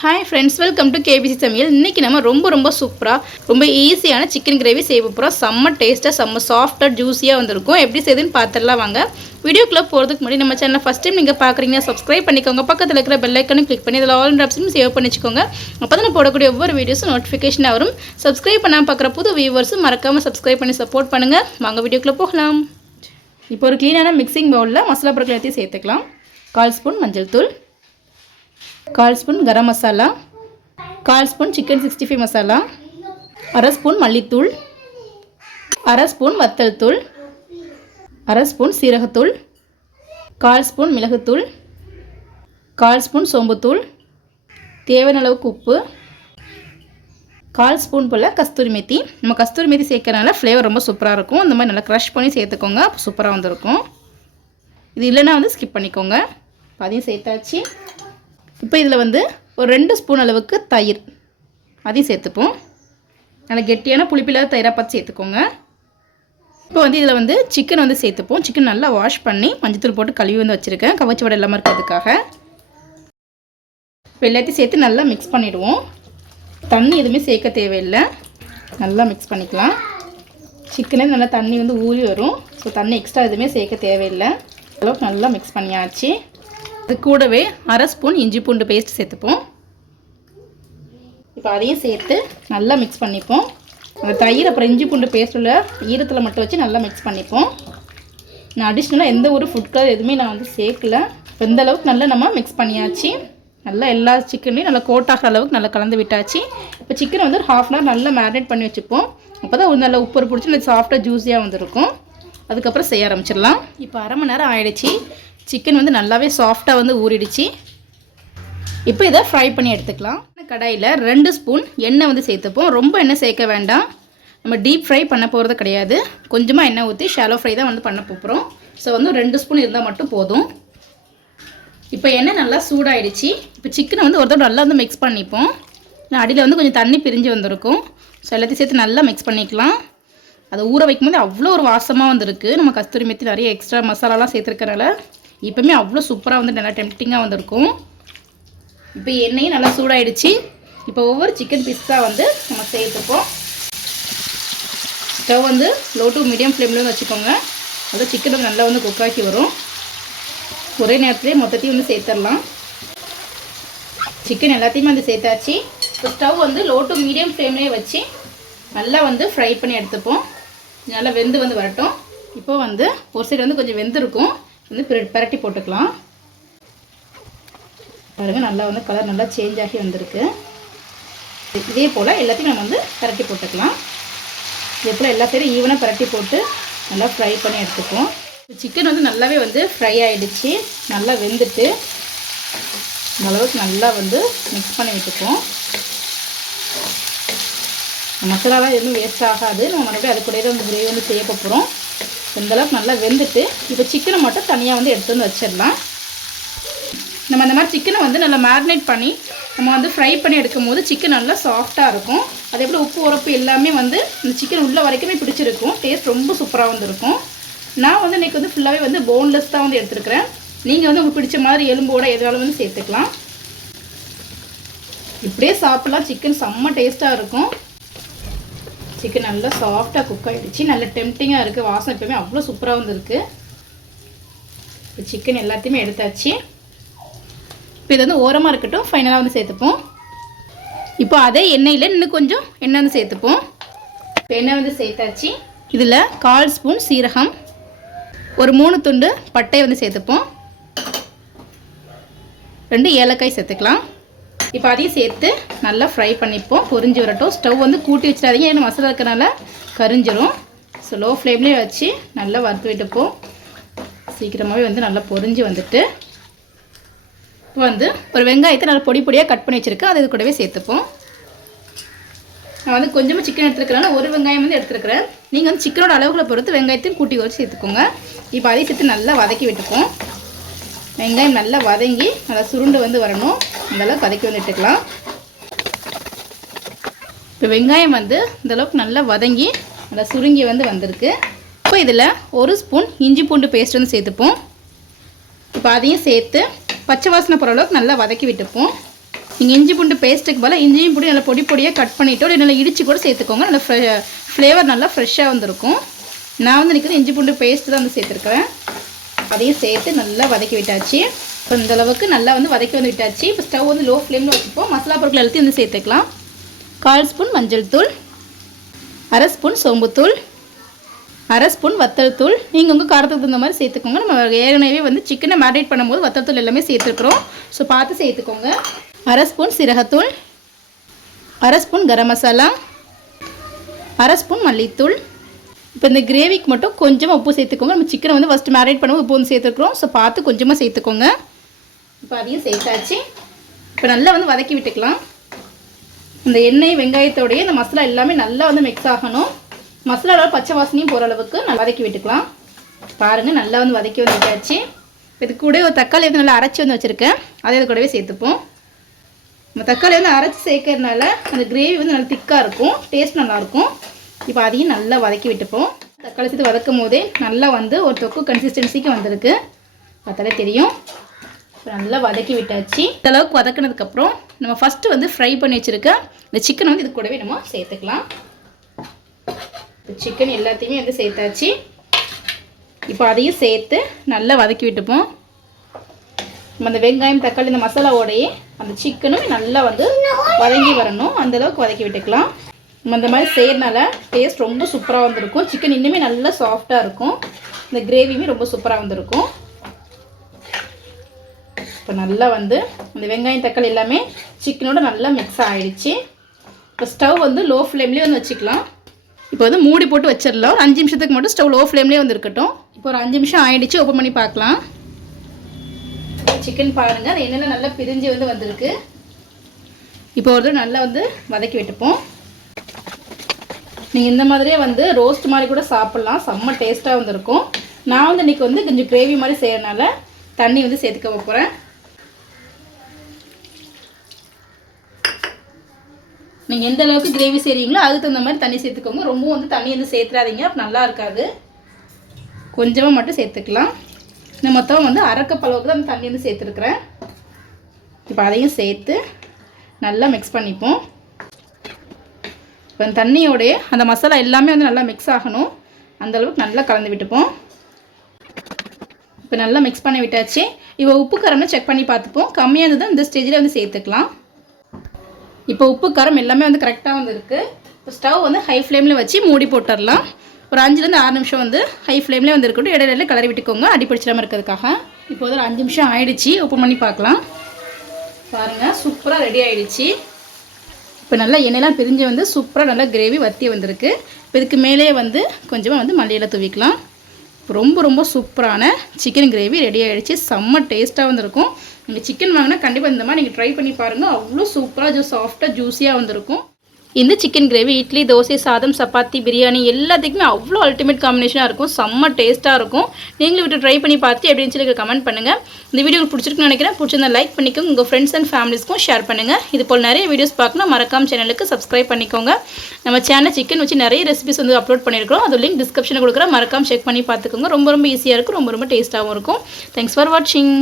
Hi friends welcome to KBC சமையல் இன்றைக்கி நம்ம ரொம்ப ரொம்ப சூப்பராக ரொம்ப ஈஸியான சிக்கன் கிரேவி செய்ய போகிறோம் செம்ம டேஸ்ட்டாக செம்ம சாஃப்டாக ஜூஸியாக வந்திருக்கும். எப்படி செய்யுதுன்னு பார்த்துடலாம் வாங்க. வீடியோக்குள்ளே போகிறதுக்கு முன்னாடி நம்ம சேனல் ஃபஸ்ட் டைம் நீங்கள் பார்க்குறீங்கன்னா சப்ஸ்கிரைப் பண்ணிக்கோங்க. பக்கத்தில் இருக்கிற பெல் ஐக்கனும் கிளிக் பண்ணி இதில் ஆல் ஆப்ஷனும் சேவ் பண்ணிக்கோங்க அப்போ தான் போடக்கூடிய ஒவ்வொரு வீடியோஸும் நோட்டிஃபிகேஷன் வரும். சப்ஸ்கிரைப் பண்ணாமல் பார்க்குற புது வியூவர்ஸும் மறக்காமல் சப்ஸ்கிரைப் பண்ணி சப்போர்ட் பண்ணுங்கள் வாங்க வீடியோக்குள்ளே போகலாம். இப்போ ஒரு க்ளீனான மிக்சிங் பவுலில் மசாலா பொருட்கள் எல்லாத்தையும் சேர்த்துக்கலாம். கால் ஸ்பூன் மஞ்சள் தூள். கால் ஸ்பூன் கரம் மசாலா கால் spoon chicken sixty five masala அரை ஸ்பூன் மல்லித்தூள் அரை ஸ்பூன் வத்தல் தூள் அரை ஸ்பூன் சீரகத்தூள் கால் ஸ்பூன் மிளகுத்தூள் கால் ஸ்பூன் சோம்புத்தூள் தேவையான அளவுக்கு உப்பு கால் ஸ்பூன் போல் கஸ்தூரி மெத்தி. நம்ம கஸ்தூரி மெத்தி சேர்க்கறனால ஃப்ளேவர் ரொம்ப சூப்பராக இருக்கும். இந்த மாதிரி நல்லா க்ரஷ் பண்ணி சேர்த்துக்கோங்க அப்போ சூப்பராக வந்திருக்கும். இது இல்லைன்னா வந்து ஸ்கிப் பண்ணிக்கோங்க. அதையும் சேர்த்தாச்சு. இப்போ இதில் வந்து ஒரு ரெண்டு ஸ்பூன் அளவுக்கு தயிர். அதையும் சேர்த்துப்போம். நல்லா கெட்டியான புளிப்பில்லாத தயிராக பார்த்து சேர்த்துக்கோங்க. இப்போ வந்து இதில் வந்து சிக்கன் வந்து சேர்த்துப்போம். சிக்கன் நல்லா வாஷ் பண்ணி மஞ்சத்தூள் போட்டு கழுவி வந்து வச்சுருக்கேன். கவச்சி வடை இல்லாமல் இருக்கிறதுக்காக. இப்போ எல்லாத்தையும் சேர்த்து நல்லா மிக்ஸ் பண்ணிவிடுவோம் தண்ணி எதுவுமே சேர்க்க தேவையில்லை. நல்லா மிக்ஸ் பண்ணிக்கலாம். சிக்கனே நல்லா தண்ணி வந்து ஊறி வரும். ஸோ தண்ணி எக்ஸ்ட்ரா எதுவுமே சேர்க்க தேவையில்லை. அளவுக்கு நல்லா மிக்ஸ் பண்ணியாச்சு. இது கூடவே அரை ஸ்பூன் இஞ்சி பூண்டு பேஸ்ட் சேர்த்துப்போம். இப்போ அதையும் சேர்த்து நல்லா மிக்ஸ் பண்ணிப்போம். அந்த தயிர் அப்புறம் இஞ்சி பூண்டு பேஸ்ட்டில் ஈரத்தில் மட்டும் வச்சு நல்லா மிக்ஸ் பண்ணிப்போம். நான் அடிஷ்னலாக எந்த ஒரு ஃபுட் கலர் எதுவுமே நான் வந்து சேர்க்கல. எந்த அளவுக்கு நல்லா நம்ம மிக்ஸ் பண்ணியாச்சு. நல்லா எல்லா சிக்கனையும் நல்லா கோட் ஆகிற அளவுக்கு நல்லா கலந்து விட்டாச்சு. இப்போ சிக்கனை வந்து ஒரு ஹாஃப் அன் ஹவர் நல்லா மேரினேட் பண்ணி வச்சுப்போம். அப்போ தான் ஒரு நல்ல உப்பு பிடிச்சி நல்லா சாஃப்டாக ஜூஸியாக வந்துருக்கும். அதுக்கப்புறம் செய்ய ஆரம்பிச்சிடலாம். இப்போ அரை மணி நேரம் ஆயிடுச்சு. சிக்கன் வந்து நல்லாவே சாஃப்டாக வந்து ஊறிடுச்சு. இப்போ இதை ஃப்ரை பண்ணி எடுத்துக்கலாம். கடாயில் ரெண்டு ஸ்பூன் எண்ணெய் வந்து சேர்த்துப்போம். ரொம்ப எண்ணெய் சேர்க்க வேண்டாம். நம்ம டீப் ஃப்ரை பண்ண போகிறது கிடையாது. கொஞ்சமாக எண்ணெய் ஊற்றி ஷாலோ ஃப்ரை தான் வந்து பண்ண போகிறோம் ஸோ வந்து ரெண்டு ஸ்பூன் இருந்தால் மட்டும் போதும். இப்போ எண்ணெய் நல்லா சூடாயிடுச்சு. இப்போ சிக்கனை வந்து ஒரு தடவை நல்லா வந்து மிக்ஸ் பண்ணிப்போம். அடியில் வந்து கொஞ்சம் தண்ணி பிரிஞ்சு வந்திருக்கும். ஸோ எல்லாத்தையும் சேர்த்து நல்லா மிக்ஸ் பண்ணிக்கலாம். அதை ஊற வைக்கும்போது அவ்வளோ ஒரு வாசமாக வந்திருக்கு. நம்ம கஸ்தூரி மெத்தி நிறைய எக்ஸ்ட்ரா மசாலாலாம் சேர்த்துருக்கறனால. இப்போவுமே அவ்வளோ சூப்பராக வந்து நல்லா டெம்டிங்காக வந்திருக்கும். இப்போ எண்ணெயும் நல்லா சூடாயிடுச்சு. இப்போ ஒவ்வொரு சிக்கன் பீஸாக வந்து நம்ம சேர்த்துப்போம். ஸ்டவ் வந்து லோ டு மீடியம் ஃப்ளேமில் வச்சுக்கோங்க. அது சிக்கன் வந்து நல்லா வந்து குக்காக்கி வரும். ஒரே நேரத்துலேயே மொத்தத்தையும் வந்து சேர்த்துடலாம். சிக்கன் எல்லாத்தையுமே வந்து சேர்த்தாச்சு. இப்போ ஸ்டவ் வந்து லோ டு மீடியம் ஃப்ளேம்லேயே வச்சு நல்லா வந்து ஃப்ரை பண்ணி எடுத்துப்போம். நல்லா வெந்து வந்து வரட்டும். இப்போ வந்து ஒரு சைடு வந்து கொஞ்சம் வெந்திருக்கும். வந்து பிரட்டி போட்டுக்கலாம். பாருங்கள் நல்லா வந்து கலர் நல்லா சேஞ்ச் ஆகி வந்திருக்கு. இதே போல் எல்லாத்தையும் நம்ம வந்து பரட்டி போட்டுக்கலாம். இதே போல் எல்லாத்தையும் ஈவனாக பரட்டி போட்டு நல்லா ஃப்ரை பண்ணி எடுத்துப்போம் சிக்கன் வந்து நல்லாவே வந்து ஃப்ரை ஆகிடுச்சு நல்லா வெந்துட்டு அளவுக்கு நல்லா வந்து மிக்ஸ் பண்ணி விட்டுப்போம் மசாலாலாம் எதுவும் வேஸ்ட் ஆகாது. நம்ம மறுபடியும் அது கூட வந்து கிரேவி வந்து செய்ய போகிறோம் இந்த அளவுக்கு நல்லா வெந்துட்டு இப்போ சிக்கனை மட்டும் தனியாக வந்து எடுத்து வந்து வச்சிடலாம். நம்ம அந்த மாதிரி சிக்கனை வந்து நல்லா மேரினேட் பண்ணி நம்ம வந்து ஃப்ரை பண்ணி எடுக்கும் போது சிக்கன் நல்லா சாஃப்டாக இருக்கும். அதே போல் உப்பு உரப்பு எல்லாமே வந்து இந்த சிக்கன் உள்ள வரைக்குமே பிடிச்சிருக்கும். டேஸ்ட் ரொம்ப சூப்பராக வந்துருக்கும். நான் வந்து இன்றைக்கி வந்து ஃபுல்லாகவே வந்து போன்லெஸ் தான் வந்து எடுத்துருக்கிறேன். நீங்கள் வந்து உங்களுக்கு பிடிச்ச மாதிரி எலும்போட எதுனாலும் வந்து சேர்த்துக்கலாம். இப்படியே சாப்பிட்லாம். சிக்கன் செம்ம டேஸ்ட்டாக இருக்கும். சிக்கன் நல்லா சாஃப்டாக குக் ஆகிடுச்சு நல்ல டெம்டிங்காக இருக்குது வாசம் எப்போவுமே அவ்வளோ சூப்பராக வந்துருக்கு. இப்போ சிக்கன் எல்லாத்தையுமே எடுத்தாச்சு. இப்போ இது வந்து ஓரமாக இருக்கட்டும். ஃபைனலாக வந்து சேர்த்துப்போம். இப்போ அதே எண்ணெயில் இன்னும் கொஞ்சம் எண்ணெய் வந்து சேர்த்துப்போம். இப்போ எண்ணெய் வந்து சேர்த்தாச்சு. இதில் கால் ஸ்பூன் சீரகம். ஒரு மூணு துண்டு பட்டை வந்து சேர்த்துப்போம். ரெண்டு ஏலக்காய் சேர்த்துக்கலாம். இப்போ அதையும் சேர்த்து நல்லா ஃப்ரை பண்ணிப்போம். பொரிஞ்சு வரட்டும். ஸ்டவ் வந்து கூட்டி வச்சிடாதீங்க. ஏன்னா மசாலா இருக்கிறனால கரிஞ்சிரும். ஸோ லோ ஃப்ளேம்லேயே வச்சு நல்லா வறுத்து விட்டுப்போம். சீக்கிரமாகவே வந்து நல்லா பொரிஞ்சு வந்துட்டு இப்போ வந்து ஒரு வெங்காயத்தை நல்லா பொடி பொடியாக கட் பண்ணி வச்சுருக்கேன். அது இது கூடவே சேர்த்துப்போம். நான் வந்து கொஞ்சமாக சிக்கன் எடுத்துருக்கிறனால ஒரு வெங்காயம் வந்து எடுத்துருக்கிறேன். நீங்கள் வந்து சிக்கனோட அளவுகளை பொறுத்து வெங்காயத்தையும் கூட்டி வச்சு சேர்த்துக்கோங்க. இப்போ அதையும் சேர்த்து நல்லா வதக்கி விட்டுப்போம். வெங்காயம் நல்லா வதங்கி நல்லா சுருண்டு வந்து வரணும். அந்தளவுக்கு வதக்கி வந்துட்டுக்கலாம் இப்போ வெங்காயம் வந்து இந்தளவுக்கு நல்லா வதங்கி நல்லா சுருங்கி வந்து வந்திருக்கு. இப்போ இதில் ஒரு ஸ்பூன் இஞ்சி பூண்டு பேஸ்ட் வந்து சேர்த்துப்போம். இப்போ அதையும் சேர்த்து பச்சை வாசனை போகிற அளவுக்கு நல்லா வதக்கி விட்டுப்போம். நீங்கள் இஞ்சி பூண்டு பேஸ்ட்டுக்கு போல் இஞ்சியும் பூண்டு நல்லா பொடி பொடியாக கட் பண்ணிவிட்டு இல்லை நல்லா இடித்து கூட சேர்த்துக்கோங்க. நல்லா ஃப்ரெ ஃப்ளேவர் நல்லா ஃப்ரெஷ்ஷாக வந்துருக்கும். நான் வந்து நிற்கிறேன் இஞ்சி பூண்டு பேஸ்ட்டு தான் வந்து சேர்த்துருக்குறேன். அதையும் சேர்த்து நல்லா வதக்கி விட்டாச்சு. இப்போ இந்த அளவுக்கு நல்லா வந்து வதக்கி வந்து விட்டாச்சு. இப்போ ஸ்டவ் வந்து லோ ஃப்ளேமில் வச்சுப்போம். மசாலா பொருட்கள் எல்லாத்தையும் வந்து சேர்த்துக்கலாம். கால் ஸ்பூன் மஞ்சள் தூள் அரை ஸ்பூன் சோம்புத்தூள் அரை ஸ்பூன் வத்தல் தூள். நீங்கள் உங்கள் காரத்துக்கு தகுந்த மாதிரி சேர்த்துக்கோங்க. நம்ம ஏற்கனவே வந்து சிக்கனை மேரினேட் பண்ணும்போது வத்தல் தூள் எல்லாமே சேர்த்துருக்குறோம். ஸோ பார்த்து சேர்த்துக்கோங்க. அரை ஸ்பூன் சிரகத்தூள் அரை ஸ்பூன் கரம் மசாலா அரை ஸ்பூன் மல்லித்தூள். இப்போ இந்த கிரேவிக்கு மட்டும் கொஞ்சமாக உப்பு சேர்த்துக்கோங்க. நம்ம சிக்கனை வந்து ஃபஸ்ட்டு மேரினேட் பண்ணும்போது உப்பு வந்து சேர்த்துருக்குறோம். ஸோ பார்த்து கொஞ்சமாக சேர்த்துக்கோங்க. இப்போ அதையும் சேர்த்தாச்சு. இப்போ நல்லா வந்து வதக்கி விட்டுக்கலாம். இந்த எண்ணெய் வெங்காயத்தோடைய இந்த மசாலா எல்லாமே நல்லா வந்து மிக்ஸ் ஆகணும். மசாலாவோட பச்சை வாசனையும் போகிற அளவுக்கு நல்லா வதக்கி விட்டுக்கலாம். பாருங்கள் நல்லா வந்து வதக்கி வந்து விட்டாச்சு இது கூட ஒரு தக்காளி வந்து நல்லா அரைச்சி வந்து வச்சுருக்கேன். அதை இது கூடவே சேர்த்துப்போம். நம்ம தக்காளி வந்து அரைச்சி சேர்க்கறதுனால அந்த கிரேவி வந்து நல்லா திக்காக இருக்கும். டேஸ்ட் நல்லாயிருக்கும் இப்போ அதையும் நல்லா வதக்கி விட்டுப்போம். தக்காளி சேர்த்து வதக்கும் போதே நல்லா வந்து ஒரு தொக்கு கன்சிஸ்டன்சிக்கு வந்திருக்கு. பார்த்தாலே தெரியும். நல்லா வதக்கி விட்டாச்சு. இந்த அளவுக்கு வதக்கினதுக்கப்புறம் நம்ம ஃபஸ்ட்டு வந்து ஃப்ரை பண்ணி வச்சுருக்க இந்த சிக்கனை வந்து இது கூடவே நம்ம சேர்த்துக்கலாம். சிக்கன் எல்லாத்தையுமே வந்து சேர்த்தாச்சு. இப்போ அதையும் சேர்த்து நல்லா வதக்கி விட்டுப்போம். நம்ம அந்த வெங்காயம் தக்காளி இந்த மசாலாவோடையே அந்த சிக்கனும் நல்லா வந்து வதங்கி வரணும். அந்த அளவுக்கு வதக்கி விட்டுக்கலாம். நம்ம இந்த மாதிரி செய்யறதுனால டேஸ்ட் ரொம்ப சூப்பராக வந்திருக்கும். சிக்கன் இன்னுமே நல்லா சாஃப்டாக இருக்கும். இந்த கிரேவியுமே ரொம்ப சூப்பராக வந்திருக்கும். இப்போ நல்லா வந்து இந்த வெங்காயம் தக்காளி எல்லாமே சிக்கனோட நல்லா மிக்ஸ் ஆகிடுச்சு இப்போ ஸ்டவ் வந்து லோ ஃப்ளேம்லேயே வந்து வச்சுக்கலாம். இப்போ வந்து மூடி போட்டு வச்சிடலாம். ஒரு அஞ்சு நிமிஷத்துக்கு மட்டும் ஸ்டவ் லோ ஃப்ளேம்லேயே வந்து இருக்கட்டும் இப்போ ஒரு அஞ்சு நிமிஷம் ஆகிடுச்சு ஓப்பன் பண்ணி பார்க்கலாம். சிக்கன் பாருங்கள் அது என்னென்ன நல்லா பிரிஞ்சு வந்து வந்திருக்கு. இப்போ ஒரு நல்லா வந்து வதக்கி விட்டுப்போம். நீங்கள் இந்த மாதிரியே வந்து ரோஸ்ட் மாதிரி கூட சாப்பிட்லாம். செம்ம டேஸ்ட்டாக வந்துருக்கும். நான் வந்து இன்றைக்கி வந்து கொஞ்சம் கிரேவி மாதிரி செய்கிறனால தண்ணி வந்து சேர்த்துக்க போகிறேன் நீங்கள் எந்த அளவுக்கு கிரேவி செய்கிறீங்களோ அதுக்கு தகுந்த மாதிரி தண்ணி சேர்த்துக்கோங்க. ரொம்ப வந்து தண்ணி வந்து சேர்த்துறாதீங்க அப்போ நல்லா இருக்காது. கொஞ்சமாக மட்டும் சேர்த்துக்கலாம். இந்த மொத்தம் வந்து அரைக்கப் அளவுக்கு தான் தண்ணி வந்து சேர்த்துருக்குறேன். இப்போ அதையும் சேர்த்து நல்லா மிக்ஸ் பண்ணிப்போம். இப்போ தண்ணியோடைய அந்த மசாலா எல்லாமே வந்து நல்லா மிக்ஸ் ஆகணும். அந்தளவுக்கு நல்லா கலந்து விட்டுப்போம். இப்போ நல்லா மிக்ஸ் பண்ணி விட்டாச்சு. இப்போ உப்பு காரம்னு செக் பண்ணி பார்த்துப்போம். கம்மியாக இருந்தது இந்த ஸ்டேஜில் வந்து சேர்த்துக்கலாம். இப்போ உப்பு காரம் எல்லாமே வந்து கரெக்டாக வந்து இருக்குது இப்போ ஸ்டவ் வந்து ஹை ஃப்ளேமில் வச்சு மூடி போட்டுடலாம். ஒரு அஞ்சுலேருந்து ஆறு நிமிஷம் வந்து ஹை ஃப்ளேம்லேயே வந்து இருக்கட்டும். இடையில கலரி விட்டுக்கோங்க. அடி பிடிச்சிடாமல் இருக்கிறதுக்காக. இப்போ வந்து ஒரு அஞ்சு நிமிஷம் ஆயிடுச்சு. ஓப்பன் பண்ணி பார்க்கலாம். பாருங்கள் சூப்பராக ரெடி ஆயிடுச்சு. இப்போ நல்லா எண்ணெயெல்லாம் பிரிஞ்சு வந்து சூப்பராக நல்லா கிரேவி வத்தி வந்திருக்கு. இப்போ இதுக்கு மேலே வந்து கொஞ்சமாக வந்து மல்லியில் தூவிக்கலாம். ரொம்ப ரொம்ப சூப்பரான சிக்கன் கிரேவி ரெடி ஆகிடுச்சு செம்ம டேஸ்ட்டாக வந்திருக்கும். நீங்கள் சிக்கன் வாங்கினா கண்டிப்பாக இந்த மாதிரி நீங்கள் ட்ரை பண்ணி பாருங்கள் அவ்வளோ சூப்பராக ஜூ சாஃப்டாக ஜூஸியாக வந்திருக்கும். இந்த சிக்கன் கிரேவி இட்லி தோசை சாதம் சப்பாத்தி பிரியாணி எல்லாத்துக்குமே அவ்வளோ அல்டிமேட் காம்பினேஷனாக இருக்கும். செம்ம டேஸ்ட்டாக இருக்கும். நீங்களும் விட்டு ட்ரை பண்ணி பார்த்து எப்படின்னு சொல்லி கமெண்ட் பண்ணுங்கள் இந்த வீடியோ பிடிச்சிருக்குன்னு நினைக்கிறேன். பிடிச்சிருந்தா லைக் பண்ணிக்கோங்க. உங்கள் ஃப்ரெண்ட்ஸ் அண்ட் ஃபேமிலிஸ்க்கும் ஷேர் பண்ணுங்கள் இது போல் நிறைய வீடியோஸ் பார்க்கணும். மறக்காம சேனலுக்கு சப்ஸ்கிரைப் பண்ணிக்கோங்க. நம்ம சேனல் சிக்கன் வச்சு நிறைய ரெசிபிஸ் வந்து அப்லோட் பண்ணியிருக்கிறோம் அது லிங்க் டிஸ்கிரிப்ஷனில் கொடுக்குறேன். மறக்காம செக் பண்ணி பார்த்துக்கோங்க. ரொம்ப ரொம்ப ஈஸியாக இருக்கும். ரொம்ப ரொம்ப டேஸ்ட்டாகவும் இருக்கும். தேங்க்ஸ் ஃபார் வாட்சிங்